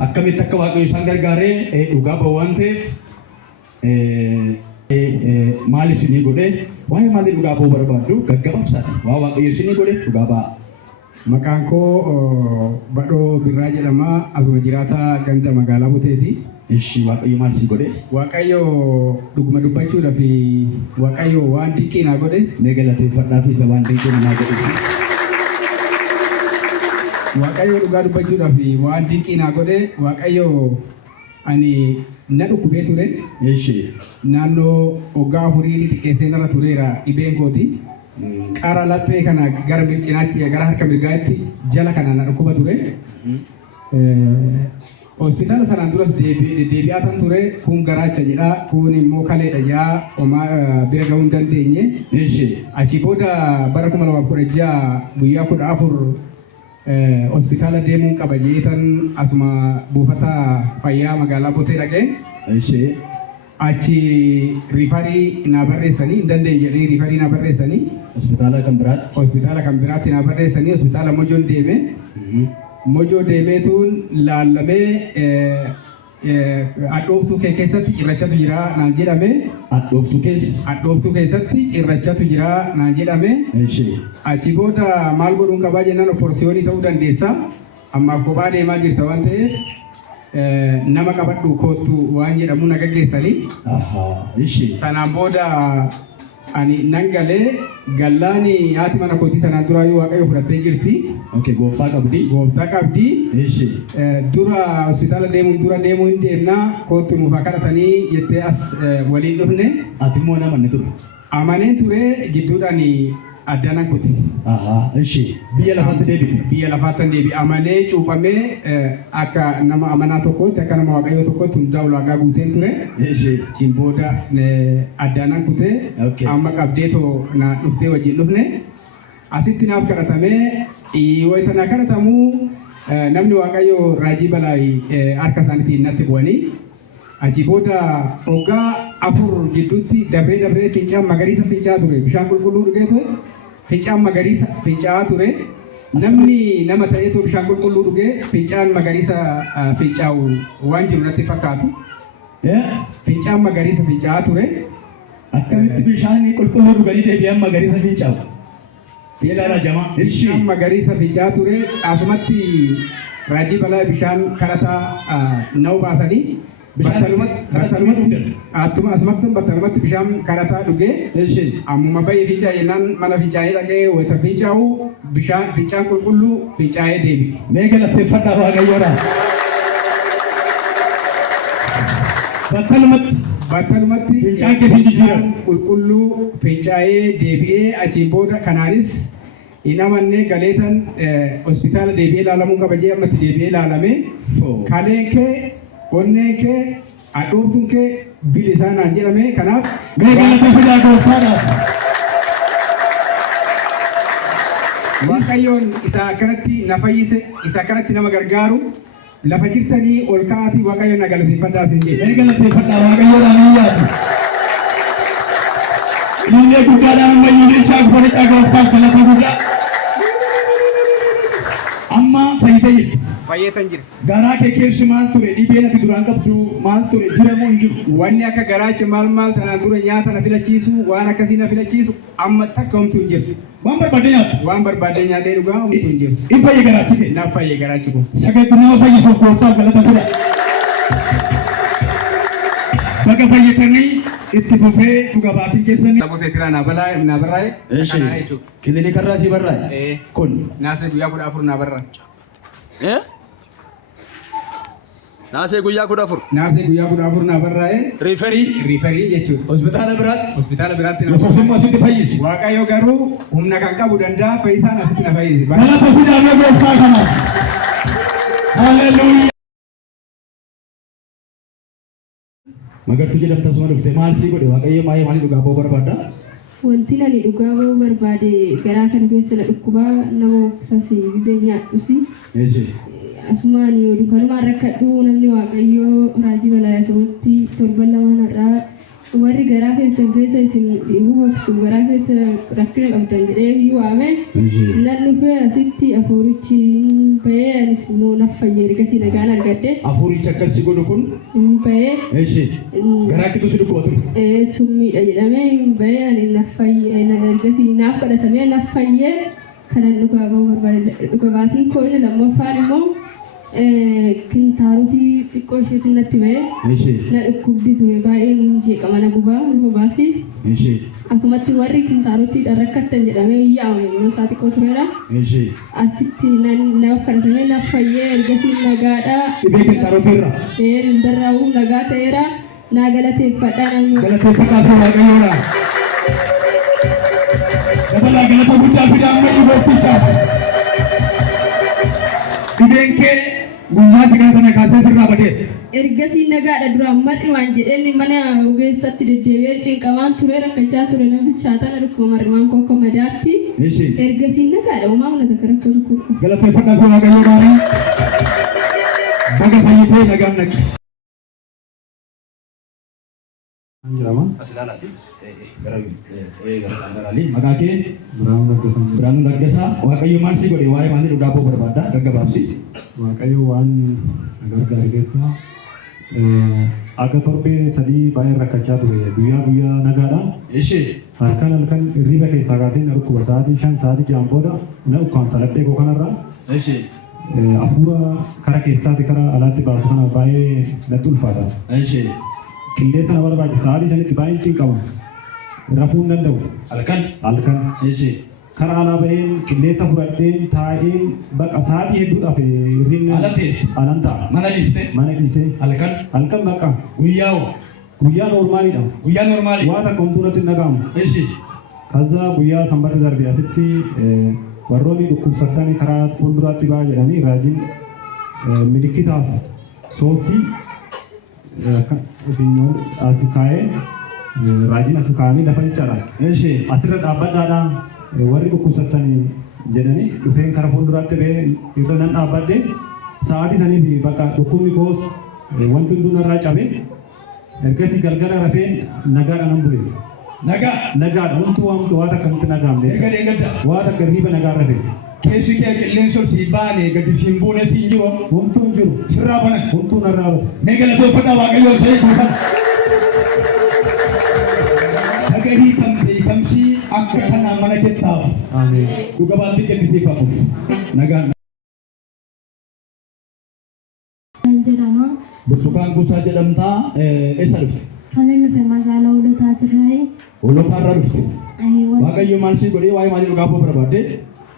akkamitti akka waaqayyo isaan gargaaree dhugaa ba'u waan ta'eef maal isinii godhe waa'ee maalii dhugaa ba'uu barbaaddu gaggabamsaati waa waaqayyo isinii godhe dhugaa ba'a. Maqaan koo Badhoo Birraa jedhama. Asuma jiraata ganda magaalaa Buteeti. Ishii waaqayyo maal si godhe? Waaqayyo dhuguma dubbachuudhaaf waaqayyo waan dinqii naa godhe. Mee galateeffadhaa fi isa waan dinqii naa godhe. Waaqayyo dhugaa dubbachuudhaaf waan dinqii naa godhe. Waaqayyo ani na dhukkubee ture. Ishii naannoo waggaa afurii xiqqeessee narra tureera dhibeen kooti. Qara laphee kana gara mircinaatti gara harka mirgaatti jala kana na dhukkuba ture. Hospitaala sanaan duras deebi'aa tan ture. Kun garaacha jedha, kun immoo kaleedha jedha bira gahuu hin dandeenye. Achi booda bara 2016 guyyaa 14 hospitaala deemuun qaba jedheetan asuma buufata fayyaa magaalaa Botee dhaqee. Achi rifarii na barreessanii hin dandeenye jedhanii rifarii na barreessanii. Hospitaala kan biraatti na barreessanii hospitaala Mojoon deeme. Mojoo deemeetuun laallamee hadhooftuu kee keessatti cirrachatu jira naan jedhame. Hadhooftuu keessatti cirrachatu jira naan jedhame. Achi booda maal godhuun qabaa jennaan oporsiyoonii ta'uu dandeessa. Ammaaf kophaa deemaa jirta waan ta'eef nama qabadhu kootu waan jedhamu na gaggeessanii. Sanaan booda ani nan galee gallaan haati mana kootii tanaan duraayyuu waaqayyo fudhattee jirti. Gooftaa qabdi. Dura hospitaala dura deemuu hin deemnaa kootu nuuf kadhatanii jettee as waliin dhufne. Ati immoo nama ni ture? Amaneen ture gidduudhaan addaanan kuti. Biyya lafaatti deebi'e. Biyya lafaatti deebi'e. Amanee cuuphamee akka nama amanaa tokkootti akka nama waaqayyoo tokkootti hundaa ulaagaa guuteen ture. Booda addaanan kutee amma qabdeetoo na dhuftee wajjin dhufne. Asitti naaf kadhatamee wayita na kadhatamuu namni waaqayyoo raajii balaayi harka isaaniitiin natti bu'anii. Achi booda waggaa 4 gidduutti dabree fincaan magariisa fincaa ture. Bishaan qulqulluu dhugee ture. Fincaan magariisa fincaa ture. Namni nama ta'eetoo bishaan qulqulluu dhugee fincaan magariisa fincaa'u waan jiru natti fakkaatu. Fincaan magariisa fincaa ture. Akkamitti bishaan qulqulluu dhuganii deebi'an magariisa fincaa'u? Bishaan magariisa fincaa ture. Asumatti raajii balaa bishaan kadhataa na'u baasanii. Asumatti battalumatti bishaan kadhataa dhugee ammuma baay'ee fincaa'e jennaan mana fincaa'ee dhaqee wayita fincaa'u fincaan qulqulluu fincaa'ee deebi'e. Mee galateeffadhaa waaqayyoodha. Battalumatti fincaan qulqulluu fincaa'ee deebi'ee achiin booda kanaanis hin amannee galeetan hospitaala deebi'ee ilaalamuu qaba jee ammatti deebi'ee ilaalamee kaleen kee onneen kee hadhooftuun kee bilisaan naan jedhame. Kanaaf waaqayyoon isa akkanatti na fayyise, isa akkanatti nama gargaaru lafa jirtanii ol ka'aatii waaqayyoon na galateeffadhaa isin jedhe. Galateeffadhaa waaqayyoodhaan hin yaadu. Illee guddaadhaan amma illee chaakufanii dhagaafaa kalata guddaa. Amma fayyeetan jira. Garaa kee keessi maal ture? Dhibeen ati duraan qabdu maal ture? Jiramoo hin jiru? Wanni akka garaachi maal tanaan dura nyaata na filachiisu waan akkasii na filachiisu amma takka homtuu hin jiru. Waan barbaadee nyaatu? Waan barbaadee nyaatee dhugaa homtuu hin jiru. Hin fayye garaachi kee? Naaf fayye garaachi koo. Sagantaa nama fayyisuuf gooftaaf galata guddaa. Bakka fayyatanii itti fufee dhuga baatiin keessanii. Taabotee tiraa naa barraa'e. Kanaa jechuudha. Kilinika irraa sii barraa'e? Kun? Naasee guyyaa 14 naa barraa'e. Naasee guyyaa 14. Naasee guyyaa 14 naa barraa'e. Riifarii jechuudha. Hospitaala biraatti Yesuusummaa asitti fayyisi. Waaqayyo garuu humna kan qabu danda'a fayyisaan asitti na fayyise. Galata fidaa gooftaa kana. Haleluuyaa. Magartuu jedhamtu asuma dhufte maal sii godhe waaqayyo maaliif dhugaa ba'uu barbaadda? Wanti ani dhugaa ba'uu barbaade garaa kan keessa na dhukkubaa nama obsasi gisee nyaadhusi. Asumaan dukanumaan rakkadhu namni waaqayyoo raajii balaa asumatti torban lamaan irraa warri garaa keessan keessa isin dhibuu gara keessa rakkina qabdan jedhee waame nan dhufe asitti afuurichi bahee anis immoo naaf fayyee ergasii nagaan argadhe. Afuurichi akkasii godhu kun bahee garaa kittu si dhukkubatu. Summiidha jedhamee bahee ani naaf fayyee ergasii naaf kadhatamee naaf fayyee kanan dhugaa bahuu barbaade. Dhugaatiin koo inni lammaffaan immoo kintaarotii xiqqoo isheetiin natti bahee na dhukkubdi ture baay'ee jeeqama na gubaa nufa baasii. Asumatti warri kintaarotii rakkattan jedhamee yaa'ame yeroo isaa xiqqoo tureera. Asitti naaf kadhatamee naaf fayyee ergasii nagaadha. Dhibee kintaarotii irraa. Darraa'uu nagaa ta'eera. Naa galateeffadhaa namni. Galateeffadhaa fi waaqayyoodha. Dabalaa galata guddaa fi daa'imman dhibooffichaa. Dhibeen kee guyyaa sigaatana kaasee sirraa badee. Ergasii nagaadha duraan mar'i waan jedheen mana ogeessatti deddeebi'ee cinqamaan ture rakkachaa ture namicha tana dhukkuma mar'imaan koo akka madaatti. Ergasii nagaadha uumaa mana takka rakkoo tokko. Galateeffadhaa fi waaqayyoodha. Baga fayyitee nagaan naqi. Maqaa kee Biraanuu Naggasaa. Waaqayyo maal si godhe waa'ee maalii dhugaa ba'uu barbaadda gaggabaabsi. Waaqayyo waan gargaare keessaa akka torbee sadii baay'ee rakkachaa ture guyyaa nagaadhaan. Halkan hirriba keessaa kaasee na dhukkuba sa'aatii 5 sa'aatii 6 booda na ukkaan saladhee koo kanarraa. Hafuura kara keessaati kara alaatti baasu kana baay'ee natti ulfaata. Qilleensa na barbaachisa sa'aatii sanitti baay'een cinqama. Rafuu hin danda'u. Halkan. Karaa alaa baheen qilleensa fudhadheen taa'een baqa sa'aatii hedduudhaaf hirrina alan ta'a. Mana dhiisee. Halkan baqa. Guyyaa noormaaliidha. Waa takka homtuu natti hin dhaga'amu. Kaza guyyaa sanbata darbe asitti warroonni dhukkubsatanii karaa fuulduraatti ba'a jedhanii raajiin milikkitaaf sooftii as kaa'ee raajiin as kaa'anii lafa jechaadha. Asirra dhaabbadhaadha warri dhukkubsatanii jedhanii dhufeen karaa fuulduraatti ba'ee irra nan dhaabbadde sa'aatii saniif bakka dhukkubni koos wanti hunduun irraa cabe ergasii galgala rafeen nagaadha nan bule. Nagaadha wantu waa takka nutti nagaamne waa takka hirriba nagaa rafe. Keessi kee qilleensa si baane gadi siin buune siin jiru. Homtuu hin jiru. Sirraa bana. Homtuu narraa bana. Mee galateeffadhaa waaqayyoon ta'ee kuusan. Dhagahii kamsii akka kanaa mana kettaaf. Dhuga baattii gaddisiifamuuf. Nagaan. jedhama. Burtukaan Guutaa jedhamtaa eessa dhufte? Kan inni dhufe magaalaa Hoolotaatiirraa. Hoolotaarraa dhufte. Waaqayyo maal si godhee waa'ee maalii dhugaa ba'uu barbaadde?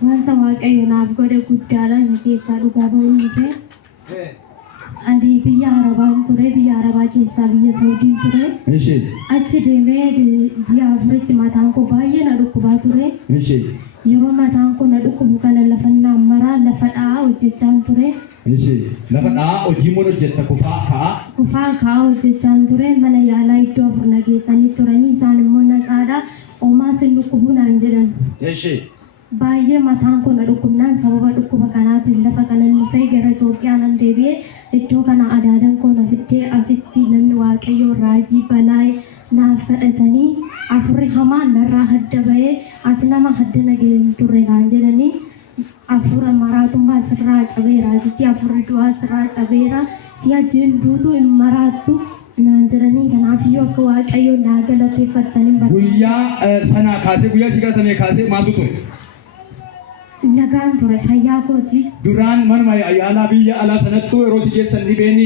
Wanta waaqayyo naaf godhe guddaadha inni keessaa dhugaa ba'uun dhufe. Ani biyya Arabaan ture, biyya Arabaa keessaa biyya Saudiin ture. Achi deemee ji'a afuritti mataan koo baay'ee na dhukkubaa ture. Yeroo mataan koo na dhukkubu kana lafa maraa lafa dha'aa hojjechaan ture. Lafa dha'aa hojii moon hojjetta kufaa ka'aa hojjechaan ture. Mana yaalaa iddoo afur na geessanii turanii isaan immoo na saadhaa homaa sin dhukkubuu naan jedhan. Baay'ee mataan koo na dhukkubnaan sababa dhukkuba kanaatiin lafa kana dhufee gara Itoophiyaa nan deebi'ee iddoo kana adaadan koo na fiddee asitti namni waaqayyoo raajii balaa naaf kadhatanii afurri hamaan narraa hadda bahee ati nama hadda nageen turre naan jedhanii afura maraatummaa sirraa cabeera asitti afurri du'aa sirraa cabeera si'a jinduutu hin maraattu naan jedhanii kanaafiyyoo akka waaqayyoo naa galateeffattanii guyyaa sanaa kaasee guyyaa sigatamee kaasee maaltu ture? Nagaan ture fayyaa kooti. Duraan manuma yaalaa biyya alaa sanattuu yeroo si geessan dhibeen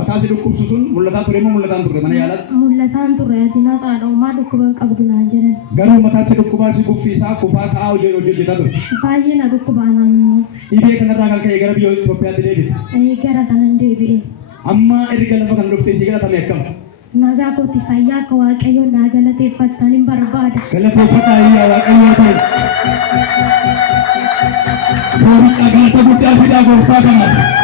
mataa si dhukkubsu sun mul'ataa ture moo mul'ataan turre mana yaalaatti? Mul'ataan turre atina saadhummaa dhukkuba qabdu naan jedhan. Garuu mataatti dhukkubaa si kuffiisaa kufaa ka'aa hojjetaa ture. Baay'ee na dhukkubaa naannoo. Dhibee kanarraa kan ka'e gara biyya Itoophiyaatti deebite? Gara kanan deebi'e. Amma erga lafa kana dhuftee si galatame akkam? Nagaa kooti fayyaa akka waaqayyoo naa galateeffattanii barbaada. Galateeffadhaa iyyaa waaqayyoo ta'e. Galata guddaa fidaa gooftaa kanaaf.